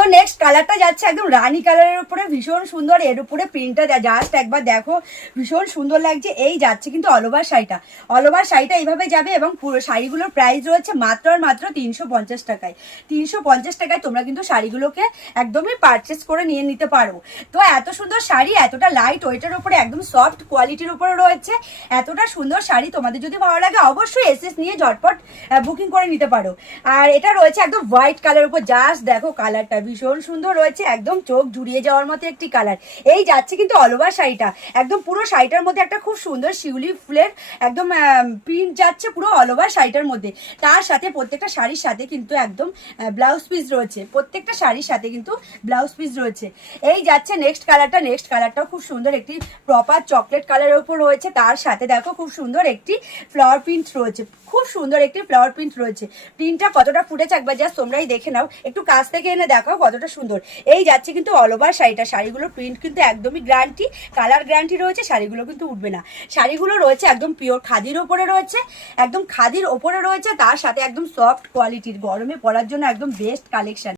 তো নেক্সট কালারটা যাচ্ছে একদম রানী কালারের উপরে, ভীষণ সুন্দর। এর উপরে প্রিন্টটা জাস্ট একবার দেখো, ভীষণ সুন্দর লাগছে। এই যাচ্ছে কিন্তু অল ওভার শাড়িটা, অল ওভার শাড়িটা এইভাবে যাবে এবং পুরো শাড়িগুলোর প্রাইস রয়েছে মাত্র আর মাত্র 350 টাকায়। 350 টাকায় তোমরা কিন্তু শাড়িগুলোকে একদমই পারচেস করে নিয়ে নিতে পারো। তো এত সুন্দর শাড়ি, এতটা লাইট ওয়েটের উপরে, একদম সফট কোয়ালিটির উপরে রয়েছে, এতটা সুন্দর শাড়ি। তোমাদের যদি ভালো লাগে অবশ্যই এসএস নিয়ে ঝটপট বুকিং করে নিতে পারো। আর এটা রয়েছে একদম হোয়াইট কালার উপর, জাস্ট দেখো কালারটা ভীষণ সুন্দর রয়েছে, একদম চোখ জুড়িয়ে যাওয়ার মতো একটি কালার। এই যাচ্ছে কিন্তু অল ওভার শাড়িটা, একদম পুরো শাড়িটার মধ্যে একটা খুব সুন্দর শিউলি ফুলের একদম প্রিন্ট যাচ্ছে পুরো অল ওভার শাড়িটার মধ্যে। তার সাথে প্রত্যেকটা শাড়ির সাথে কিন্তু একদম ব্লাউজ পিস রয়েছে, প্রত্যেকটা শাড়ির সাথে কিন্তু ব্লাউজ পিস রয়েছে। এই যাচ্ছে নেক্সট কালারটা, নেক্সট কালারটাও খুব সুন্দর একটি প্রপার চকলেট কালারের উপর রয়েছে। তার সাথে দেখো খুব সুন্দর একটি ফ্লাওয়ার প্রিন্ট রয়েছে, খুব সুন্দর একটি ফ্লাওয়ার প্রিন্ট রয়েছে। প্রিন্টটা কতটা ফুটেছে একবার জাস্ট তোমরাই দেখে নাও, একটু কাছ থেকে এনে দেখাও কতটা সুন্দর। এই যাচ্ছে কিন্তু অল ওভার শাড়িটা, শাড়িগুলোর প্রিন্ট কিন্তু একদমই গ্যারান্টি, কালার গ্যারান্টি রয়েছে, শাড়িগুলো কিন্তু উঠবে না। শাড়িগুলো রয়েছে একদম পিওর খাদির ওপরে রয়েছে, একদম খাদির ওপরে রয়েছে, তার সাথে একদম সফট কোয়ালিটির, গরমে পরার জন্য একদম বেস্ট কালেকশন।